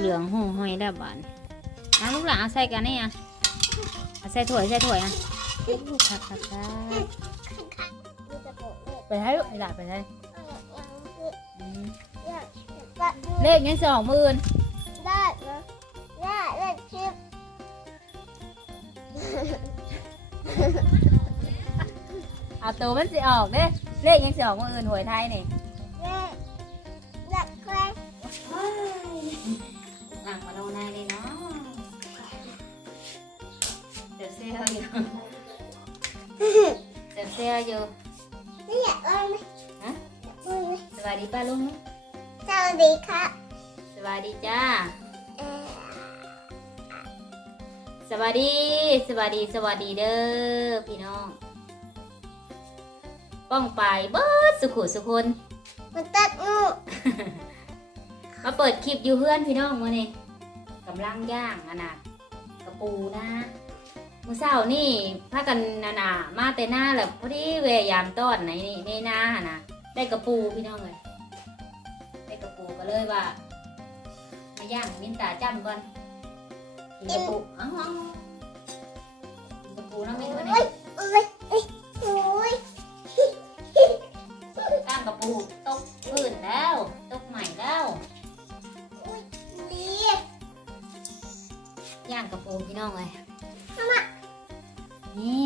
เหลืองหูหอยแล้วบานเอาลูกหลานเอาใส่กันนี่อะเอาใส่ถ้วยใส่ถ้วยอะอู้คักคักคักไปให้ลูกไปหลานไปให้อืมเลขยังสองหมื่นได้นะได้ได้คลิปเอาตัวมันสิออกเด้เลขยังสองหมื่นหวยไทยนี่ เดี๋ยวเสียอยู่เดี๋ยวเสียอยู่ไม่อยากเล่นไหมฮะอยากเล่นไหมสวัสดีป้าลุงสวัสดีครับสวัสดีจ้าเอ่อสวัสดี สวัสดี สวัสดีเด้อพี่น้องป้องไปเบิดสุขุสุคนมันตัดงูมาเปิดคลิปอยู่เพื่อนพี่น้องมื่อนี่กำลังย่างอะนะกระปูนะ มื้อเช้านี่พากันนานามาแต่หน้าแหละพอดีเวยามต้อนในนี่ในหน้าหั่นนะได้กระปูพี่น้องเลยได้กระปูก็เลยว่ามาย่างมินตาจ้ำก่อนกินกระปูอ้าวกินกระปูน้องมินวันนี้โอ้ยเอ้ยโอ้ยตั้งกระปูตกพื้นแล้วตกใหม่แล้วดีย่างกระปูพี่น้องเลย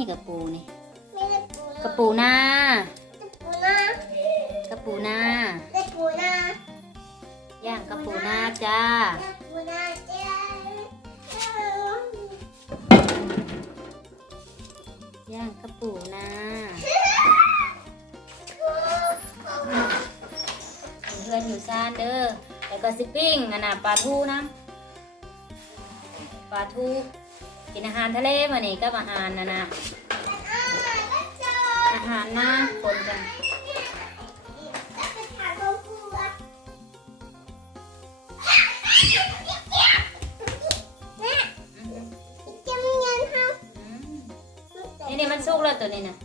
นี่กระปูนี่ไม่ได้ปูกระปูหน้าปูนะกระปูหน้าได้ปูนะย่างกระปูหน้าจ้า ได้ปูนะเจ้าย่างกระปูหน้าเพื่อนอยู่ซานเด้อแล้วก็สิปิ้งอันน่ะปลาทูนะปลาทู กินอาหารทะเลมานี่กับอาหารนะนะอาหารหน้าคนกันอืมอืมนี่นี่มันสุกแล้วตัวนี้นะ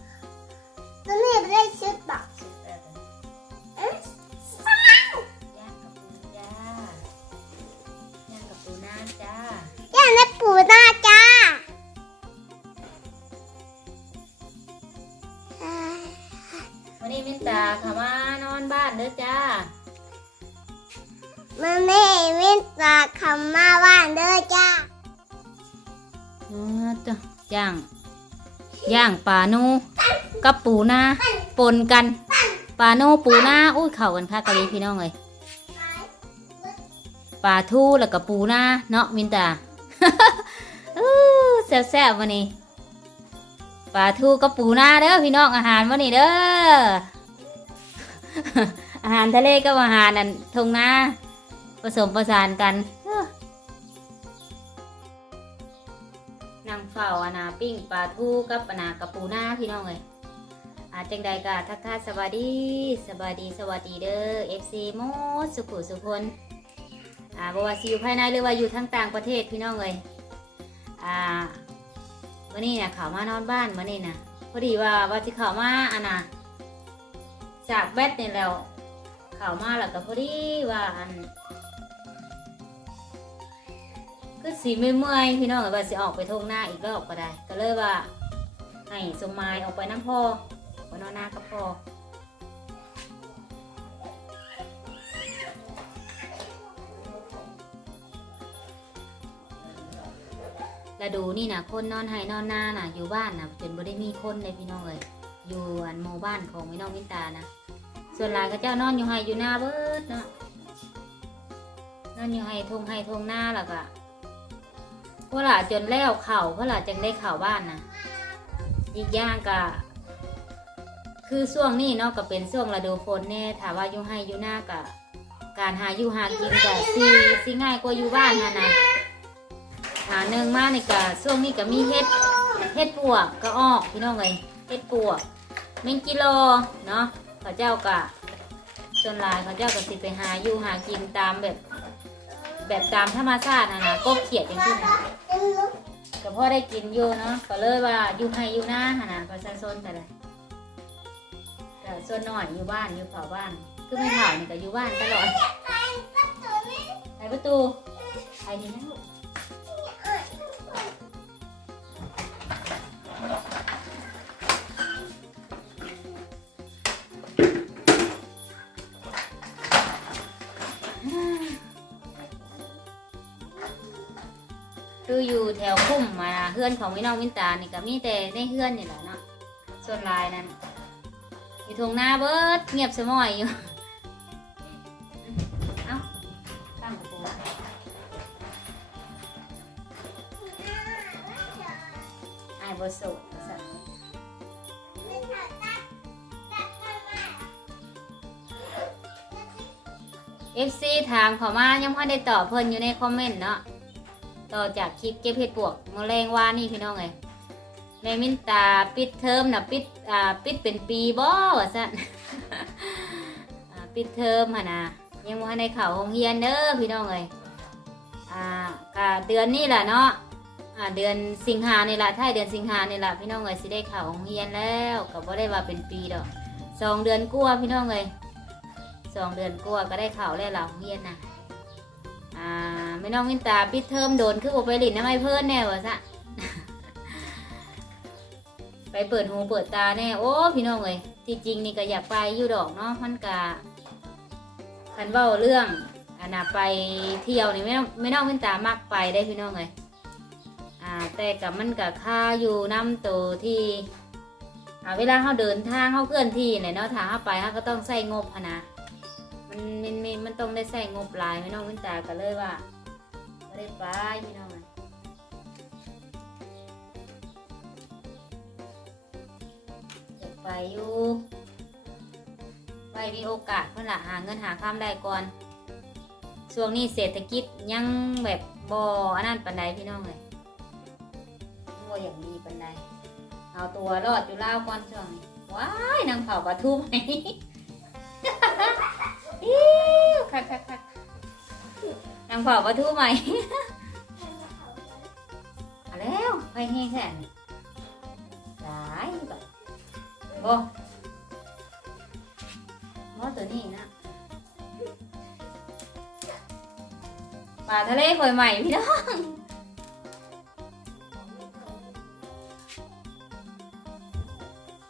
นนี้มินตาค่ะมานอนบ้านเด้อจ้ามันไม่เว้นตาคำมาว่านเด้อจ้าอ๋อจ้ะย่างย่างปลานูกับปูนาปนกันปลานูปูนาอุ้ยเข่ากันค่ะกะลีพี่น้องเลยปลาทูแล้วก็ปูนาเนาะมินตาอู้แซ่บๆวันนี้ ปลาทูกับปูนาเด้อพี่น้องอาหารวันนี้เด้อ อาหารทะเลกับอาหารนั่นทงนาผสมประสานกันนางเฝ้าอานาปิ้งปลาทูกับปนากระปูหน้าพี่น้องเลยอาจังใดกะทักทายสวัสดีสวัสดีสวัสดีเด้อ FC โมดสุขุสุคนอ่าบว่าสิอยู่ภายในหรือว่าอยู่ทั้งต่างประเทศพี่น้องเลยอ่า วันนี้เนี่ยเขามานอนบ้านวันนี้นะพอดีว่าว่าที่เขามาอันน่ะจากแบดนี่ยแล้วเขามาแล้วก็พอดีว่าอันก็สีเมื่อยพี่น้องก็ว่าสิออกไปทงหน้าอีกรอบก็ได้ ก็เลยว่าให้สมายออกไปน้ำพ่อไปนอนหน้ากับพ่อ แล้วดูนี่นะคนนอนไห้นอนหน้าน่ะอยู่บ้านน่ะจนบ่ได้มีคนเลยพี่น้องเลยอยู่อันหมู่บ้านของพี่น้องมินตานะส่วนหลายก็เจ้านอนอยู่ไห้อยู่หน้าเบิดเนาะนอนอยู่ไห้ทงไห้ทงหน้าแล้วก็เพราะล่ะจนแล้วเข่าเพราะล่ะจึงได้เข่าบ้านนะอีกอย่างก็คือช่วงนี้เนาะก็เป็นช่วงฤดูฝนแน่ถามว่าอยู่ให้อยู่หน้าก็การหาอยู่หากินก็สิสิง่ายกว่าอยู่บ้านนะนะ หาหนึ่งมานี่ก็ช่วงนี้ก็มีเห็ดเห็ดปวกก็ออกพี่น้องเลยเห็ดปวกเมงกิโลเนาะเขาเจ้าก็ส่วนลายเขาเจ้าก็สิไปหาอยู่หากินตามแบบ แบบตามธรรมชาตินะนะกบเขียดอย่างที่นะก็พอได้กินอยู่เนาะก็เลยว่าอยู่ให้อยู่หน้าหนะประชาชนแต่ละแต่ส่วนน้อยอยู่บ้านอยู่เผาบ้านคือไม่เผานี่ก็อยู่บ้านตลอดตัวนี้ไปประตูไปดีนะ คืออยู่แถวคุ้มมานะเพื่อนของพี่น้องวินตานี่ก็มีแต่ในเพื่อนนี่แหละเนาะส่วนลายนั้นอยู่ทงหน้าเบิดเงียบสมอยอยู่เอ้าตั้งกระโปรงไอ้บสดสัตว์เอฟซีถามเขามายังพอได้ตอบเพิ่นอยู่ในคอมเมนต์เนาะ ต่อจากคลิปเก็บเห็ดปวกมะแรงว่านี่พี่น้องไงแม่มินตาปิดเทอมนะปิดอ่าปิดเป็นปีบ่ว่าซั่นปิดเทอมหั่นะยังว่าในเขาโรงเรียนเด้อพี่น้องเอ้ยอ่ากะเดือนนี้แหละเนาะอ่าเดือนสิงหาเนี่แหละถ้าเดือนสิงหาเนี่แหละพี่น้องเอ้ยสิได้เข่าโรงเรียนแล้วก็บ่ได้ว่าเป็นปีดอกสองเดือนกลัวพี่น้องเอ้ยสองเดือนกลัวก็ได้เข่าแล้วละโรงเรียนนะอ่า ไม่น้องวินตาปิดเทอมโดนคือบ่ไปหลินน้ำไมเพิ่นแน่วะซะไปเปิดหูเปิดตาแน่โอ้พี่น้องเอ้ยที่จริงนี่ก็อยากไปอยู่ดอกเนาะมันกะคันเว่าเรื่องอันน่ะไปเที่ยวนี่ไม่ต้องไม่ต้องเป็นตามักไปได้พี่น้องเลยอ่าแต่กับมันกับค่าอยู่น้ำตัวที่อ่าเวลาเขาเดินทางเขาเคลื่อนที่เนี่ยเนาะถ้าเขาไปเขาก็ต้องใส่งบนะมันมันมันต้องได้ใส่งบหลายไม่น้องเป็นตาก็เลยว่า ไม่ได้ไปพี่น้องเลยอยากไปอยู่ไปมีโอกาสเพื่อนละหาเงินหาข้ามได้ก่อนช่วงนี้เศรษฐกิจยังแบบบออันนั้นปันใดพี่น้องเลยบ่อย่างดีปันใดเอาตัวรอดอยู่แล้วก่อนช่วงนี้ว้ายนางเผาปลาทูไหมอิ๊วคักคักคัก นางเผาปลาทูไหมเอาแล้วไปแห้งแค่นี้ได้แบบบ่มอตัวนี้นะปลาทะเลคอยใหม่พี่น้อง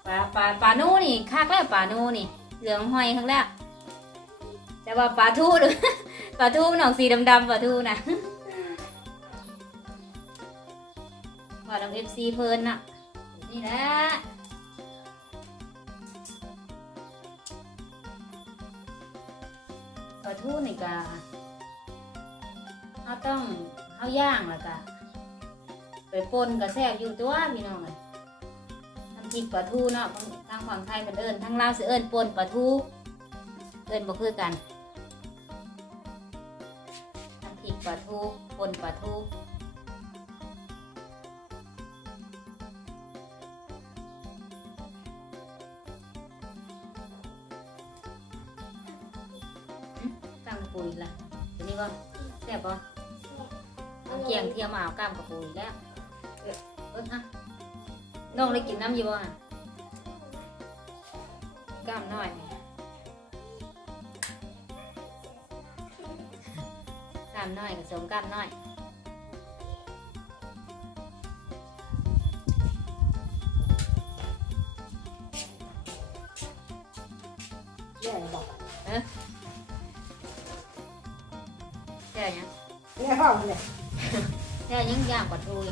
ปลาปลาปลานูนี่คักแล้วปลานูนี่เหลืองหอยครั้งแรกแต่ว่าปลาทูดู ปลาทูมันออกสีดำๆปลาทูนะว่าลองเอฟซีเพลินน่ะ นี่แหละปลาทูนี่ก็เขาต้องเขาย่างแล้วก็ไปปนกับแซ่บอยู่ตัวพี่น้องเลยทำพริกปลาทูเนาะทางฝั่งไทยเป็นเอิญทางลาวสิเอิญปนปลาทูเอิญบ่คือกัน ลาทูป่นปลาทูตั้งปุ๋ยละทีนี้ว่แซ่บบ่เกียงเทียมมาเอาก้ามกับปุ๋ยแล้วเออเออฮะน้องได้กินน้ำอยู่บ่อะกล้ามน้อยก ล้ามน้อยกับสมกล้ามน้อยแย่บอกแซ่บยังแย่ห้องเลยแซ่บยังย่างกว่าทูอี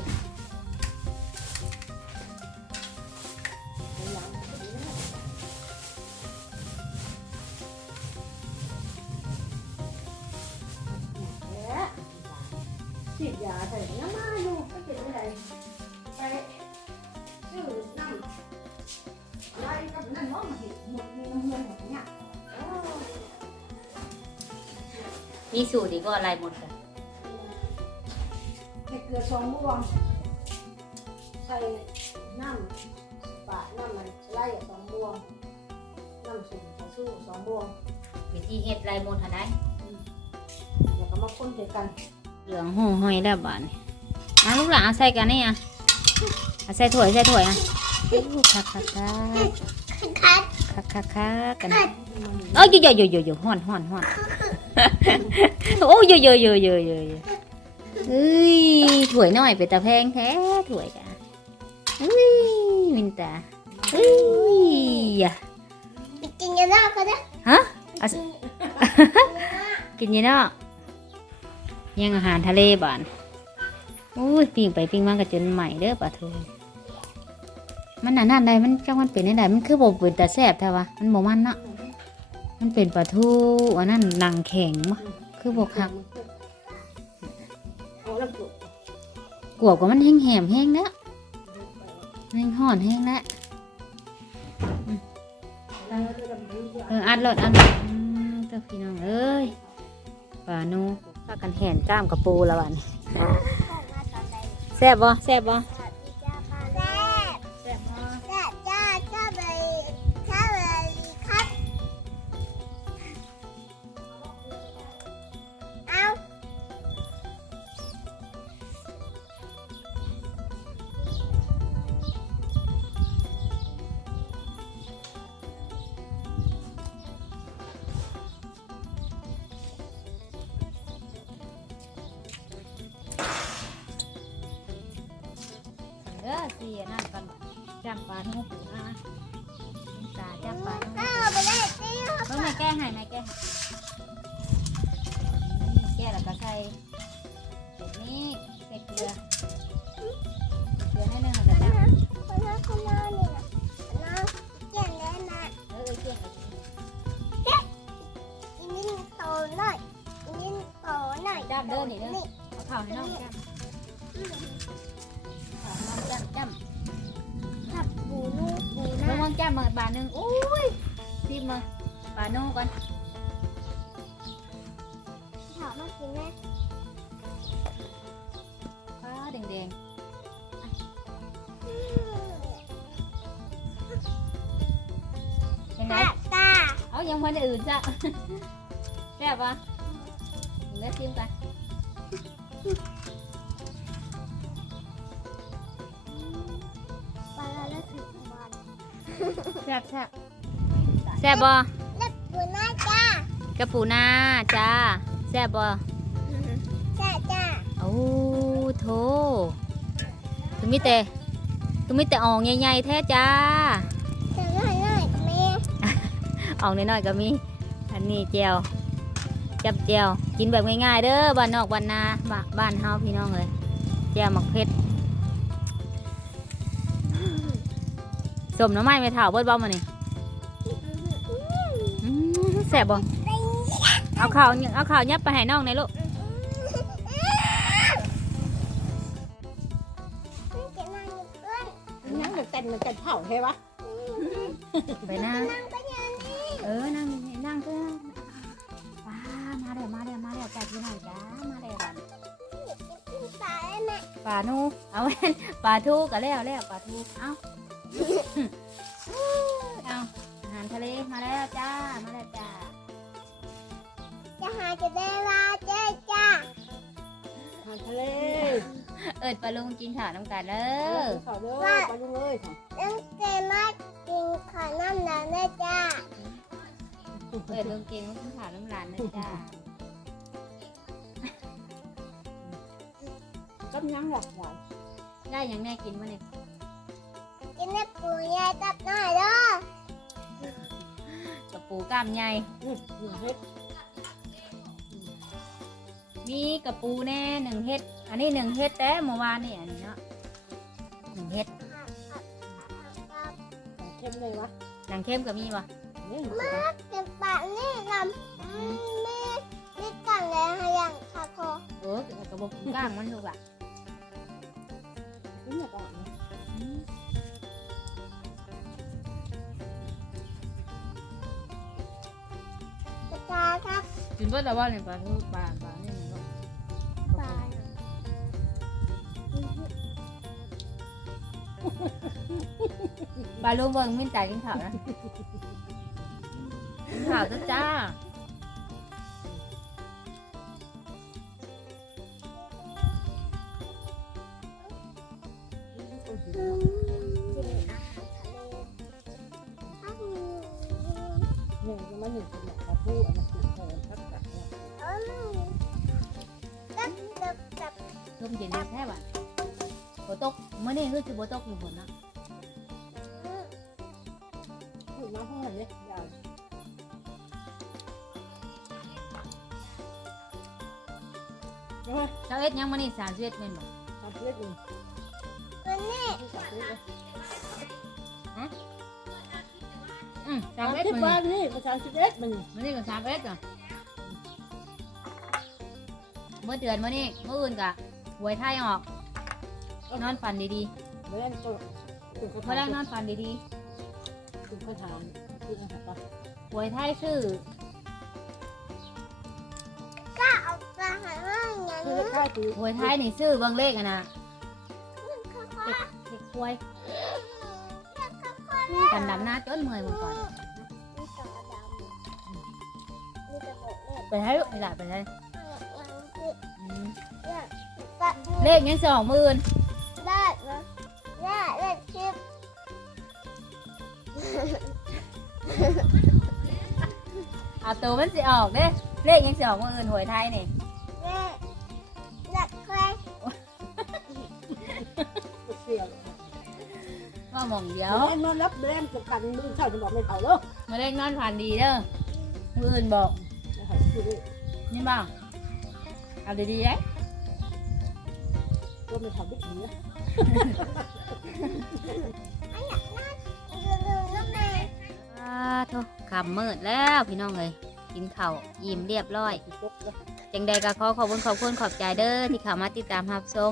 กก็อะไรหมดกันใส่เกลือซองบวงใส่น้ำปะน้ำมันไล่สองบวงน้ำสุ่มสองสู้สองบวงวิธีเฮ็ดไรหมดหันได้แล้วก็มาคนเดียวกัน เหลืองหูหอยแล้วบานอะลูกหลานเอาใส่กันนี่อะเอาใส่ถ้วยใส่ถ้วยอะอู้คักคักคักคัดคักคักคักกันโอ้ยเยอะเยอะเยอะเยอะห่อนห่อนห่อน โอ้ยเยอะเยอะเยอะเยอะเยอะเอ้ยถ้วยน้อยเป็นตาแพงแท้ถ้วยจ้ะเอ้ยมินตาเอ้ยอย่าไปกินกันหน้าก็ได้ฮะอะสกินอยังเนาะยังอาหารทะเลบ้านอุ้ยปิ้งไปปิ้งมาก็จนใหม่เด้อปลาทูมันน่ะนั่นใดมันจังมันเป็นได้มันคือบ่เป็นตาแซ่บแท้วะมันบ่มันเนาะ มันเป็นปลาทูอันนั้นหนังแข็งมะคือบ่คักเอาแล้วปลูกกวบกว่ามันแห้งแหมแห้งแล้วแห้งห่อนแห้งแล้วแล้วก็จะมีเยอะเอออัดรถอัดรถอืมเจ้าพี่น้องเอ้ยปลาโนูพากันแห่นกล้ามกระปูละวันแซ่บบ่แซ่บบ่ นั่นกันจำปลาโนูปูนะตาจำปลาโนูข้าวไปได้ติ้วเพิ่งไม่แก้ให้ไม่แก้แก้แล้วก็ใส่เสร็จนี้ใส่เกลือเกลือให้หนึ่งแล้วก็จำคนนั้นคนนั้นนี่นะน้องเก่งเลยนะเออเกลืออีนินโตหน่อยอีนินโตหน่อยจำเด้อนี่เด้อเอาข้าให้น้องจำข้าวให้น้อง จำจำขับปูนูปูระนะวังจ้ามาบาทหนึ่งอุ้ยซิมมาปลาโน่ก่อนถามมากินไหมปลาแดงๆยังไงตาตาเอายังพันอื่นจ้ะแซ่บปะเนื้อซิมกัน แซ่บแซ่บแซ่บบ่เล็บปูนะจ้ากระปูนาจ้าแซ่บบ่จ้าจ้าโอ้โถตุมิแต่ตุมิแต่อ่องใหญ่ๆแท้จ้าจะหน่อยหน่อยแม่ออกน้อยๆก็มีอันนี้เจียวจับเจียวกินแบบง่ายๆเด้อบ้านนอกบ้านนาบ้านบ้านเฮาพี่น้องเลยเจียวหมักเผ็ด สมน้ำไม้ไม่เท่าเบิดบ้ามานี่แซ่บบ่เอาข่าวเอาข่าวยับไปให้น้องในลูกนั่งเพื่อนยังจะเต้นมันจะเผาใช่ปะไปนั่งเออ นั่งนี่นั่งก็ป้ามาเดี๋ยวมาเดี๋ยวมาเดี๋ยวจัดที่ไหนจ้ามาเดี๋ยวก่อนตาแม่ปลานูเอาแม่นปลาทูก็แล้วแล้วปลาทู เอ้า เอาอาหารทะเลมาแล้วจ้า มาแล้วจ้า จะหาจะได้ว่าเจ้าจ้าอาหารทะเลเอิดปลาลุงกินข้าวน้ำกันเด้เอออขอเด้อไปลุงเลยค่ะตั้งใจมากินขอน้ำหนักได้จ้า เอิดลุงกินกินข้าวน้ำหลานเด้อจ้ากับยังหลักหวานได้หยังแม่กินมาเนี่ยกิ นได้ปูยายตับหน่อยเด้อกระปูกล้ามใหญ่อืมหนึ่งเฮ็ดมีกระปูแน่หนึ่งเฮ็ด อันนี้หนึ่งเฮ็ดแต่เมื่อวานนี่อันนี้เนาะหนึ่งเฮ็ดเข้มเลยวะหนังเข้มก็มีป่ะนี่เก็บปากนี่ลำอืมแม่ไม่กังเลยฮะยังคาโคเออกระบอกกล้างมันลูกอะ กินเบิดแต่ว่าเนี่ยปลาทูปลาปลานี่เนาะปลาปลาลูกเบิ่งมินจ่ายกินข้าวนะกินข้าวจ้า มเย็นแท้บ้านฝนตกเมื่อนี้คือสิบ่ตกอยู่ฝนนะคือน้ำห้องเนี่ยยาวเฮ้ยเจ้าเอ็ดยังมื่อนี้สามสิบเอ็ดแม่นบ่ทำเล็กหนึ่งตัวนี้จับเล็กเลยอืมสาสามมเอ็ดสิบมื้อวันนี้นี่ประชาชนเอ็ดมันมื่อนี้ก็สามเอ็ดอะเมื่อเดือนมื่อนี้มื่ออื่นกะ หวยไทยออก นอนฝันดีเมื่อแรกก็ถึงๆเขาเมื่อแรกนถามอนฝันดีถึงเขาถามคืออาหารปะๆหวยไทยซื้อก็เอาไปหาห้องอย่างคือนี้ค่าคือหวยไทยนี่ซื้อเบิ่งเลขอะนะค่อยเด็กควายๆกันดำหน้าจนเมื่อยหมดก่อนมีต่อดำมีกระโดดเล็กไปให้ลูกไปละไปให้ เลขยังสองหมื่นได้นะได้เล่นคลิปเอาตัวมันสิออกเด้เลขยังสองหมื่นหวยไทยนี่เล่นเล่นใครเสียว่าหมองเดียวแล้วนอนรับแรงกับกันมือเข้าจะบอกไม่เท่าแล้วมาเลขนอนผ่านดีเด้อมืออื่นบอกคือนี่บ้างเอาดีๆได้ ก็ไม่ทำไม่ดีนะอันนั้นดูดูน้ำแม่อาโทคำมืดแล้วพี่น้องเลยกินเข้าวยิ้มเรียบร้อย จังใดก็ขอขอบคุณขอบคุณขอบใจเด้อที่เข้ามาติดตามรับชม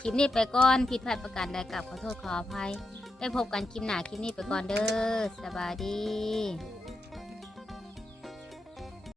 คลิปนี้ไปก่อนผิดพลาดประการใดกับขอโทษขออภัย ได้พบกันคลิปหน้าคลิปนี้ไปก่อนเด้อสบายดี